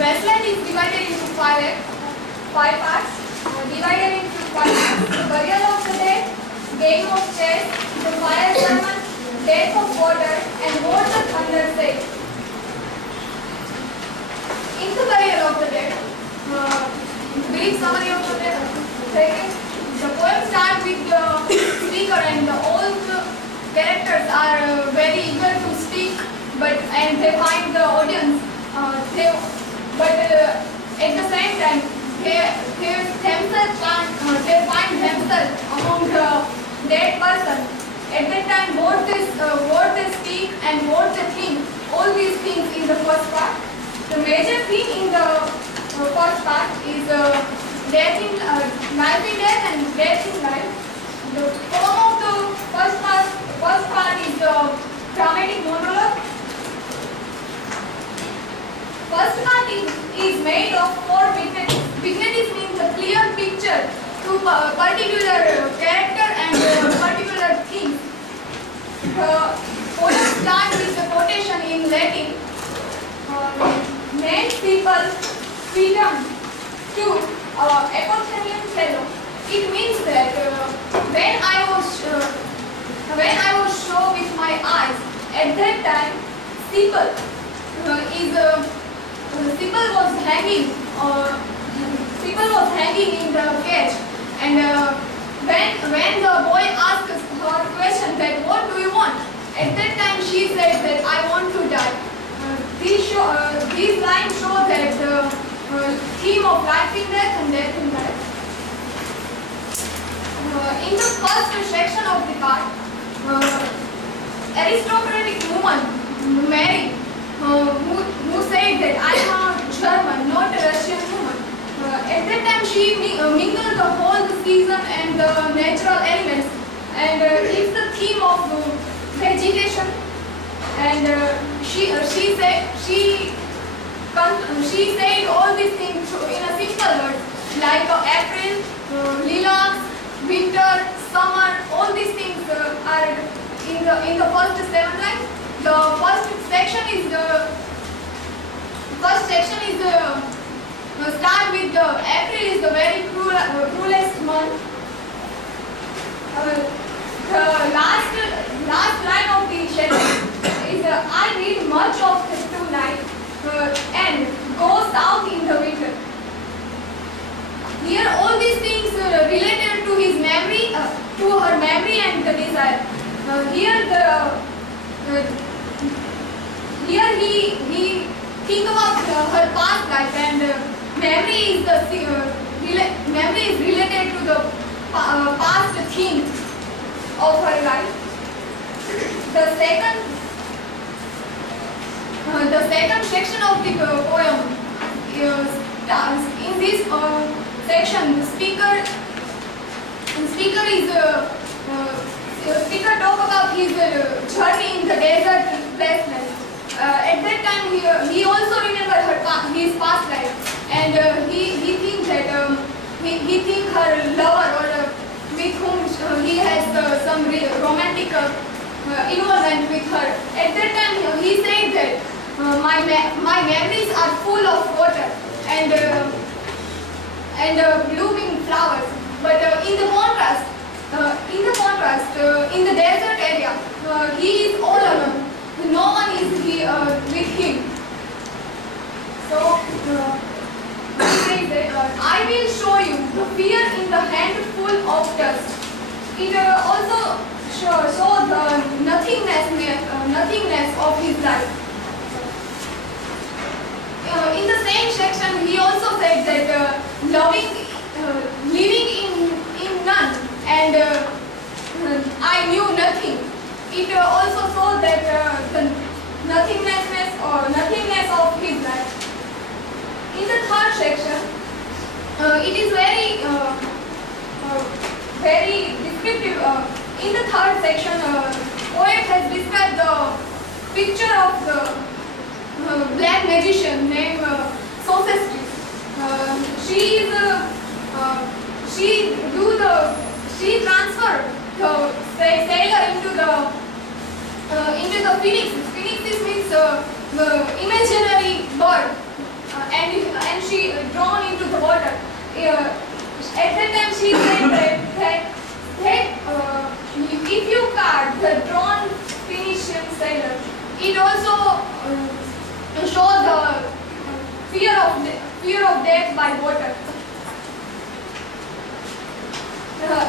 Westland is divided into five parts. Divided into 5 parts. The burial of the dead, game of chess, the fire sermon, death of water, and what the thunder said. In the burial of the dead, brief summary of the dead. The poem starts with the speaker, and all the characters are very eager to speak, and they find the audience. At the same time, they find themselves among the dead person. At that time, what they speak and what they think, all these things in the first part. The major theme in the first part is life in death and death in life. The form of the first part is the dramatic monologue. First part is made of 4 vignettes. Vignettes means a clear picture to a particular character and particular theme. The poem starts with the quotation in Latin. Names people freedom to Apothenian fellow. It means that when I was shown with my eyes, at that time, Steeple was hanging in the cage, and when the boy asked her question that what do you want, at that time she said that I want to die. These lines show that the theme of life in death and death in life. In the first section of the part, aristocratic woman Mary, who said that I am a German, not a Russian woman. At that time she mingled the whole season and the natural elements, and it's the theme of vegetation. And she said all these things in a simple word, like April, lilacs, winter, summer. All these things are in the first 7 lines. The first section is start with the April is the very cruelest month. The last line of the schedule is I read much of tonight and go south in the winter. Here all these things related to his memory, to her memory and the desire. Here he think about her past life, and memory is related to the past theme of her life. The second section of the poem starts in this section. The speaker talk about his journey in the desert wasteland. At that time, he also remember his past life, and he thinks that he think her lover or with whom he has some romantic involvement with her. At that time, he said that my memories are full of water and blooming flowers. But in the contrast, in the desert area, he is all alone. No one is with him. So he says that I will show you the fear in the handful of dust. It also shows the nothingness of his life. In the same section, he also said that living in none, and I knew nothing. It also shows that the nothingness of his life. In the third section, it is very descriptive. In the third section, poet has described the picture of the black magician named Sophistrix. She transferred the sailor into the phoenix. Phoenix means the imaginary bird, and she drawn into the water. At that time she said that if you card the drawn Phoenician sailor, it also shows the fear of death by water.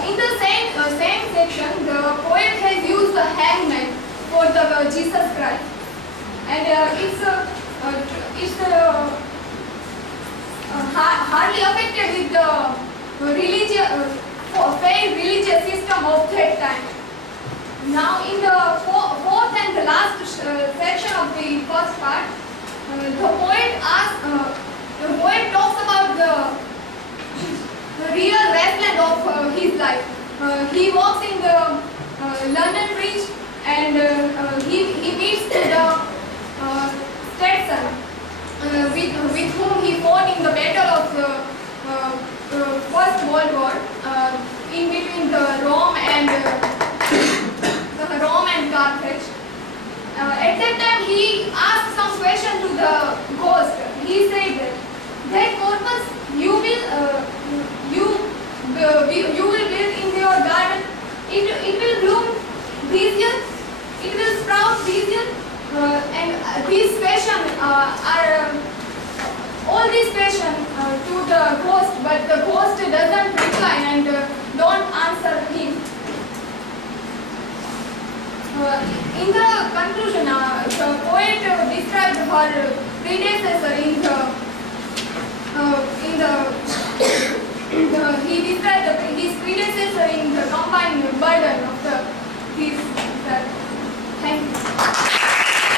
In the same section, the poet has used the hangman for the Jesus Christ, and it's hardly affected with the fair religious system of that time. Now, in the fourth and the last section of the first part, the poet talks about the real wasteland of his life. He walks in the London Bridge, and he meets the Stetson, with whom he fought in the battle of the First World War, in between the Rome and Carthage. At that time, he asked some question to the ghost. He said that corpus you will build in your garden. It will bloom this year. It will sprout this year. And these questions are all these questions to the ghost, but the ghost doesn't reply and don't answer him. In the conclusion, the poet described her predecessor he described his predecessor in the combined burden of his